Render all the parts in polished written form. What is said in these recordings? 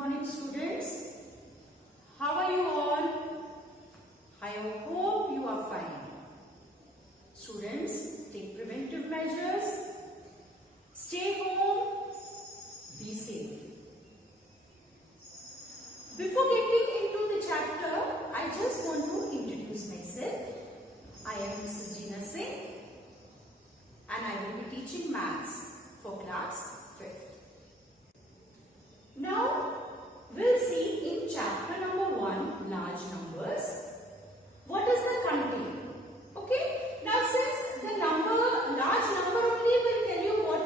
morning, students. How are you all? I hope you are fine. Students, take preventive measures. Stay home. Be safe. Before getting into the chapter, I just want to introduce myself. I am Mrs. Jeena Singh and I will be teaching maths for class 5th. Now, we'll see in chapter number 1, large numbers, what is the content. Okay? Now, since the large number only will tell you what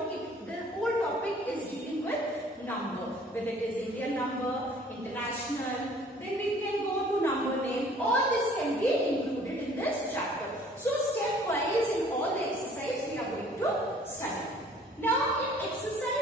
the whole topic is dealing with number. Whether it is Indian number, international, then we can go to number name. All this can be included in this chapter. So, stepwise in all the exercise we are going to study. Now, in exercise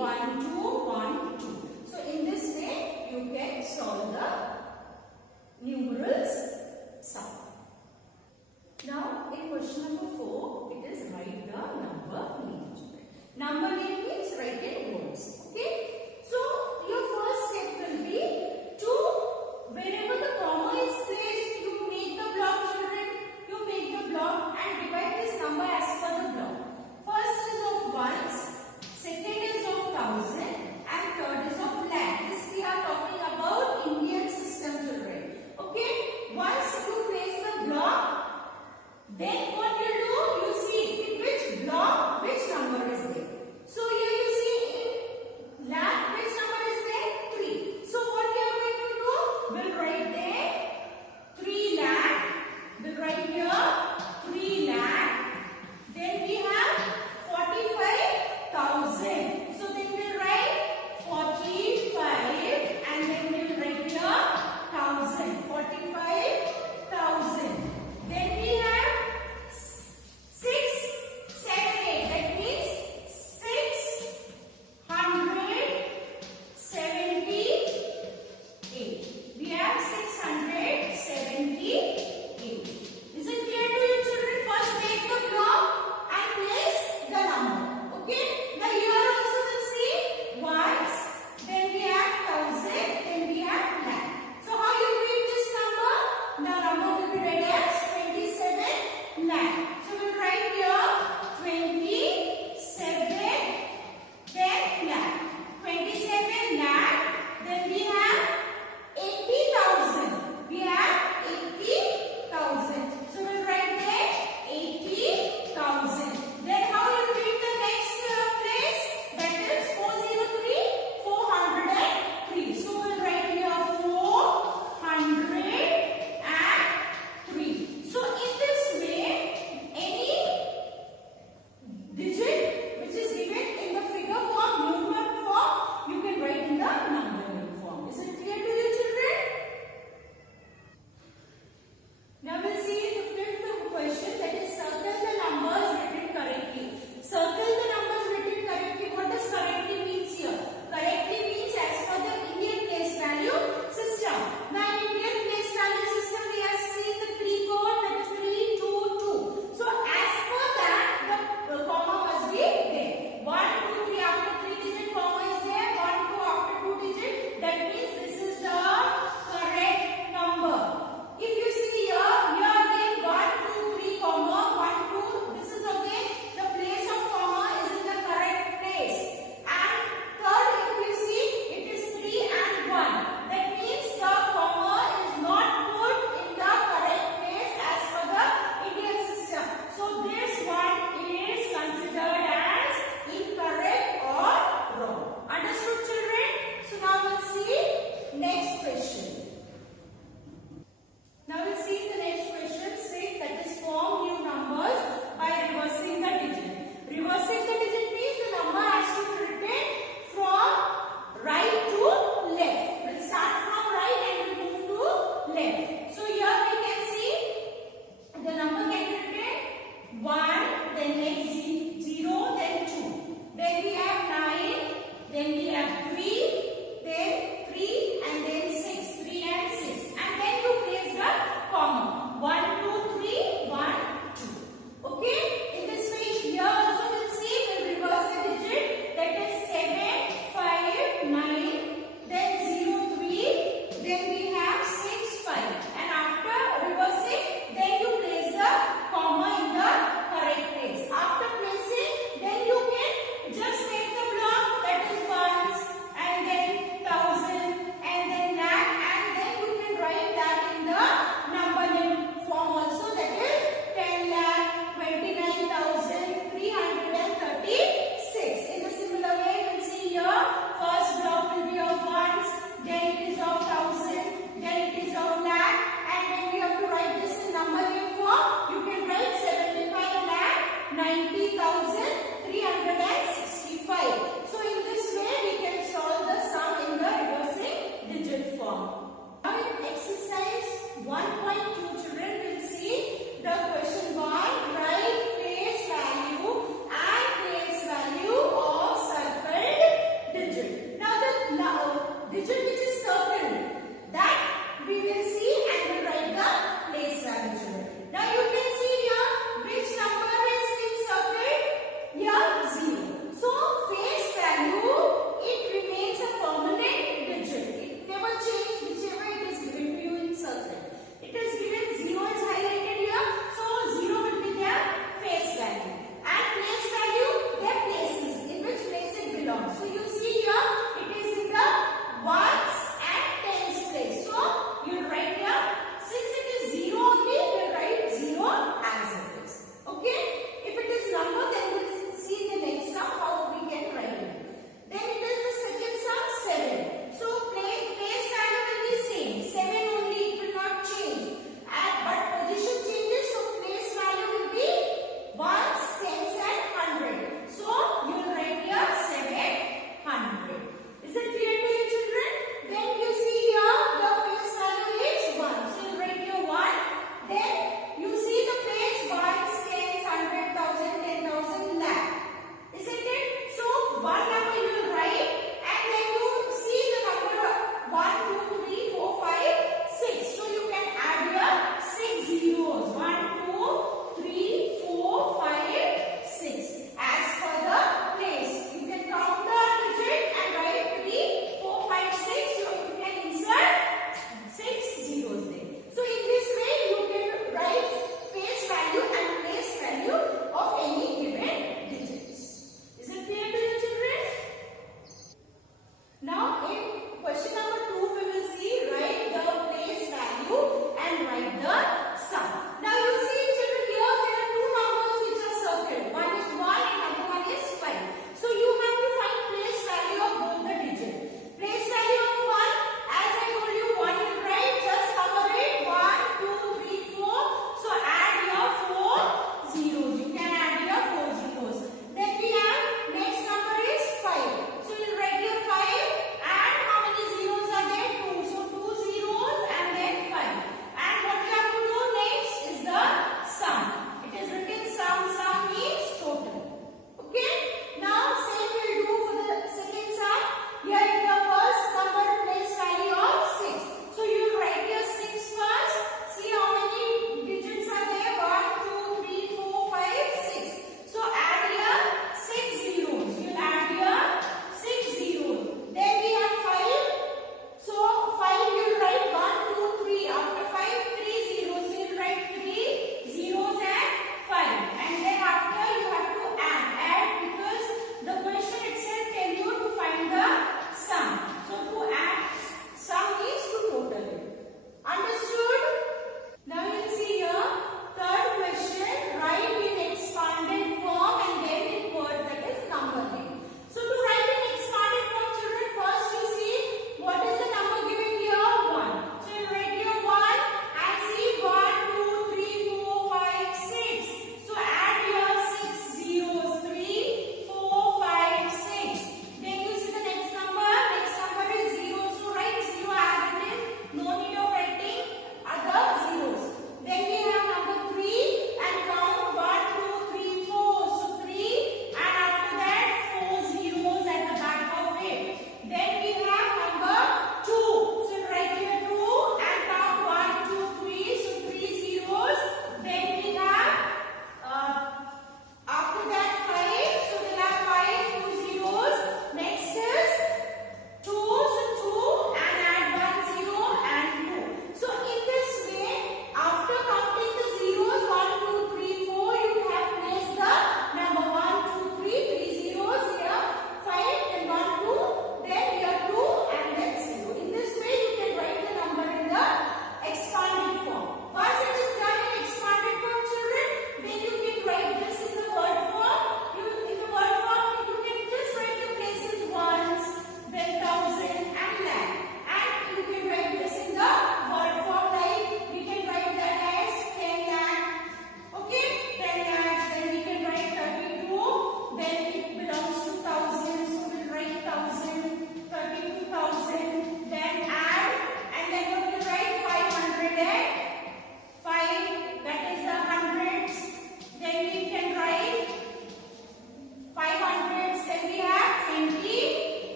1, 2, 1, 2. So in this way you can solve the numerals sum. Now in question number 4, it is write the number name. Number name means write in words. Okay. So your first step will be to, wherever the comma is placed, you make the block, children. You make the block and divide this number as per the block. First is of ones, second is of thousand, and third is of lakh. This we are talking about Indian system, children. Okay. Once you place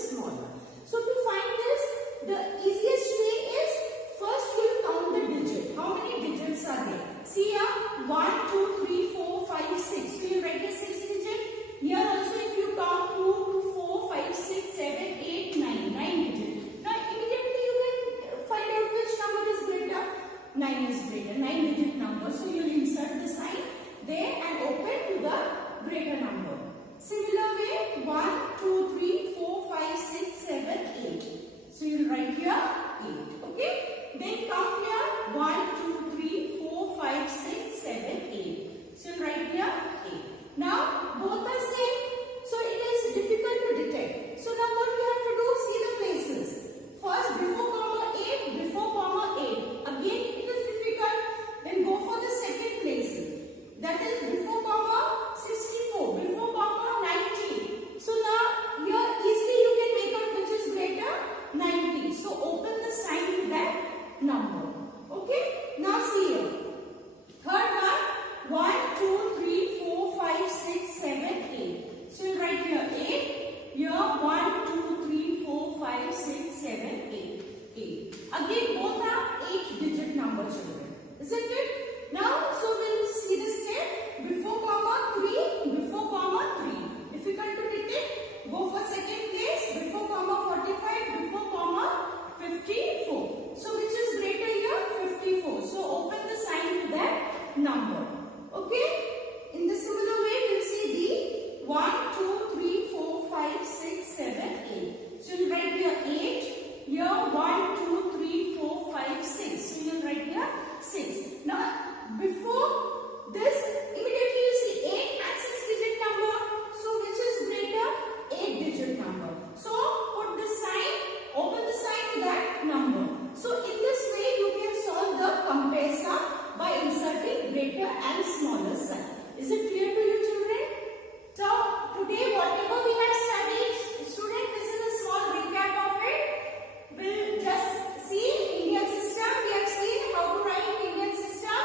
is smaller. So to find this, the easiest way is first you will count the digit. How many digits are there? See here, 1, 2, 3, 4, 5, 6. So you write the 6 digit. Here also if you count 2, 4, 5, 6, 7, 8, 9. 9 digit. Now immediately you can find out which number is greater. 9 is greater. 9 digit number. So you will insert the sign there and open to the greater number. Similar way, 1, 2, 3, 4, 5, 6, 7, 8. So you will write here 8. Okay. Then count here 1, 2, 3, 4, 5, 6, 7, 8. So you will write here 8. Now both are same. So it is difficult to detect. So now what we have to do, see the places. First before comma 8, before comma 8. Again it is difficult. Then go for the second place. That is before comma 64, before comma 90. So now here easily you can make out which is greater, 90. So open the sign to that number. Okay. Now see here. Third one, 1, 2, 3, 4, 5, 6, 7, 8. So you write here 8. Here 1, 2, 3, 4, 5, 6, 7, 8. 8. Again both are 8 digit number children. Isn't it? Now so we'll see the step. Before comma 3, before comma 3. Difficult to detect. Go for second place. Before comma 45, before comma 54. So which is greater here? 54. So open the sign to that number. Okay. In the similar way, we'll see the 1, 2, 3, 4, 5, 6, 7, 8. So you'll write here 8. Here 1, 2, 3, 4, 5, 6. So you'll write here 6. Now before this, immediately you see 8 and 6 digit number. So which is greater? 8 digit number. So put the sign, open the sign to that number. So in this way you can solve the compare sum by inserting greater and smaller sign. Is it clear to you children? So today whatever we have studied, student, this is a small recap of it. We'll just see Indian system. We have seen how to write Indian system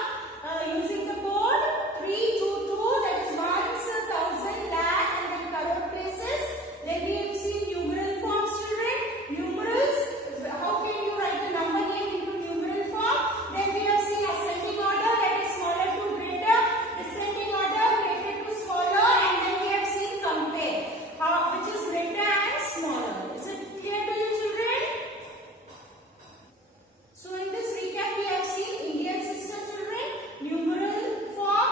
using the code 322, that is ones, thousand, lakh and then crore places. Then we have seen numeral forms children. Numerals, how can you write the number name into numeral form? Then we have seen ascending order, that is smaller to greater, descending order, greater to smaller, and then we have seen compare, which is greater and smaller. Is it clear to you children? So in this recap we have seen Indian system children, numeral form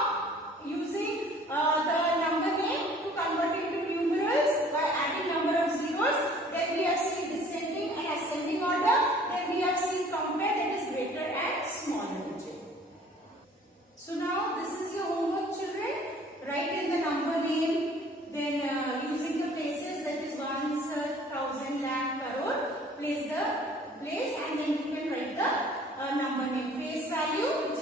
using the number name to convert into numerals by adding number of zeros. Then we have seen descending and ascending order. Then we have seen compare, that is greater and smaller digit. So now this is your homework children. Write in the number name, then using the places, that is ones, thousand, lakh, crore. Place the place and then you can write the number name. Face value